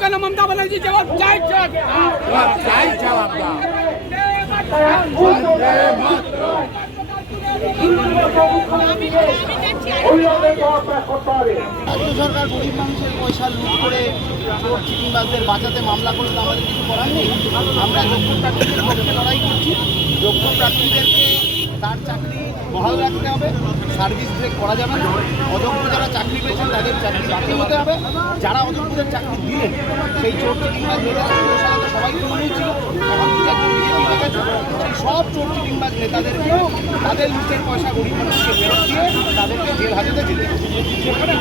কেন মমতা ব্যানার্জি জবাব চাই? চাই সরকার পয়সা লুট করে বাঁচাতে মামলা কিছু করার নেই। আমরা যোগ্য প্রার্থীদের পক্ষে লড়াই করছি যোগ্য প্রার্থীদেরকে বহাল রাখতে হবে সার্ভিস ব্রেক করা যাবে না। অযোগ্য যারা চাকরি পেয়েছেন, তাদের চাকরি বাতিল হতে হবে। যারা অযোগ্যদের চাকরি দিলেন, সেই চোরটি কিংবা তো সবাই তৃণমূল ছিল এখন সব চোরটি কিংবা নেতাদেরকেও তাদের লুটের পয়সা গরিব মানুষকে ফেরত দিয়ে তাদেরকে জেল হাজতে যেতে সেখানে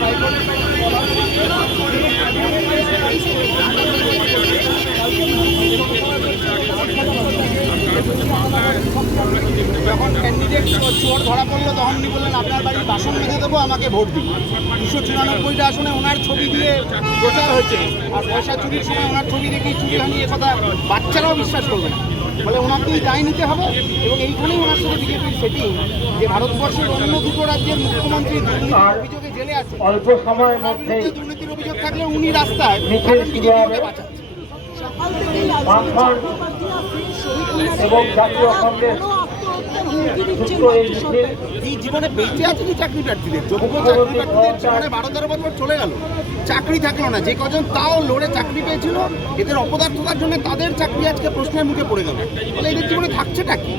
চোর ধরা পড়ল তখন উনি বললেন আপনার বাড়ির বাসন বেঁধে দেবো আমাকে ভোট দিন। দুশো চুরানব্বইটা আসনে ওনার ছবি দিয়ে প্রচার হয়েছে। আর পয়সা চুরির সময় ওনার ছবি দেখেই চুরি হয়নি এ কথা বাচ্চারাও বিশ্বাস করবে না। বলে ওনাকেই দায় নিতে হবে এবং এইখানেই ওনার সাথে বিজেপির সেটিং যে ভারতবর্ষের অন্য দুটো রাজ্যের মুখ্যমন্ত্রী দুর্নীতির অভিযোগে জেলে আছে। অল্প সময়ের মধ্যে দুর্নীতির অভিযোগ থাকলে উনি রাস্তায়। বাঁচাচ্ছে। এবং জাতীয় কংগ্রেস এই জীবনে বেঁচে আছে কি চাকরি প্রার্থীদের? যোগ্য চাকরি প্রার্থীদের জীবনে বারো তেরো বছর চলে গেল, চাকরি থাকল না। যে কজন তাও লড়ে চাকরি পেয়েছিল, এদের অপদার্থতার জন্য তাদের চাকরি আজকে প্রশ্নের মুখে পড়ে গেল। ফলে এদের জীবনে থাকছেটা কি?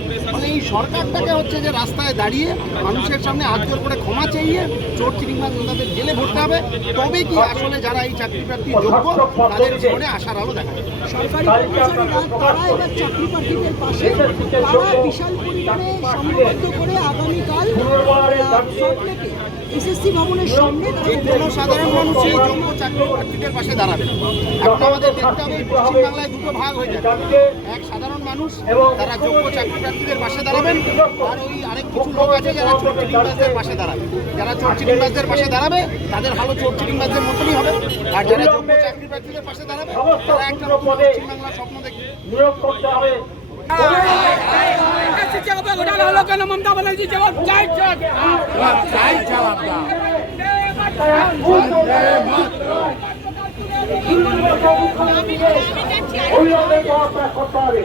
এই সরকারটাকে হচ্ছে যে রাস্তায় দাঁড়িয়ে মানুষের সামনে হাত জোর করে ক্ষমা চাইয়ে চোর চিরিংবাজ নেতাদের জেলে ভরতে হবে। তবে কি আসলে যারা এই চাকরি প্রার্থী যোগ্য তাদের জীবনে আশার আলো দেখা সরকারি তারা এবার চাকরি প্রার্থীদের পাশে তারা বিশাল পরিমাণে সংবদ্ধ করে আগামীকাল এসএসসি ভবনের সামনে সাধারণ মানুষই যোগ্য চাকরি প্রার্থীদের পাশে দাঁড়াবে। এখন আমাদের দেখতে হবে এই পশ্চিমবাংলায় দুটো ভাগ হয়ে যাবে। এক সাধারণ মানুষ তারা যোগ্য চাকরি প্রার্থীদের পাশে দাঁড়াবেন আর ওই আরেক কিছু লোক আছে যারা চোর চিটিংবাজদের পাশে দাঁড়াবে যারা চোর চিটিংবাজদের পাশে দাঁড়াবে তাদের ভালো চোর চিটিংবাজদের মতনই হবে আর যারা যোগ্য চাকরি প্রার্থীদের পাশে দাঁড়াবে তারা একটা পশ্চিমবাংলার স্বপ্ন দেখবে নিয়োগ করতে হবে ঘোটালা হলো কেন মমতা ব্যানার্জি জবাব চাই চাই চাই জবাব দাও অবিলম্বে জবাব করতে হবে